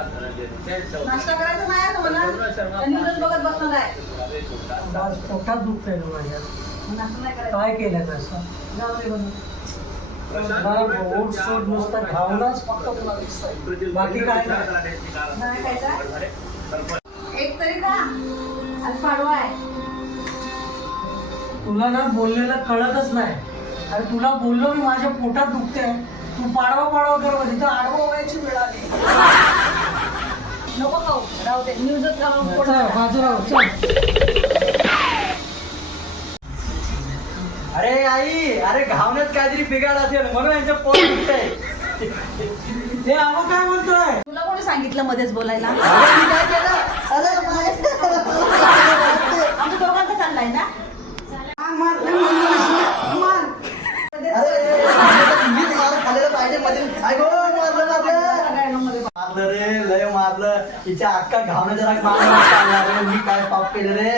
नाश्ता करायचा नाही तुम्हाला न्यूजच बघत बसणार आहे. आज पोटात दुखतंय ना माझ्या. नाश्ता नाही करायचा. काय केलं तसं जाऊ दे बनवून. ओट सोड नुसतं भावनाच फक्त तुला दिसतंय, बाकी काय नाही. नाही खायचा एक तरी का आज पाडवा आहे. तुला ना बोललेलं कळतच नाही. अरे तुला बोललो मी माझ्या पोटात दुखते, तू पाडवा पाडवा कर, तिथं आडवा व्हायची वेळ आली. नको खाऊ राहू दे न्यूजच खाऊन पोट चल, भरा. बाजूला हो, चल. अरे आई, अरे घावण्यात काहीतरी बिघाड असेल म्हणून यांचं पोट दुखतंय. हे आवा काय म्हणतोय? तुला कोणी सांगितलं मध्येच बोलायला? अरे मी काय केलं? अरे आमच्या दोघांचा चाललाय ना. मीच मार खाल्लेलं पाहिजे मध्ये. काय गो मारलं मारलं रे, लय मारलं. तिच्या अक्का घावण्याच्या राग मारला. मी काय पाप केलं रे.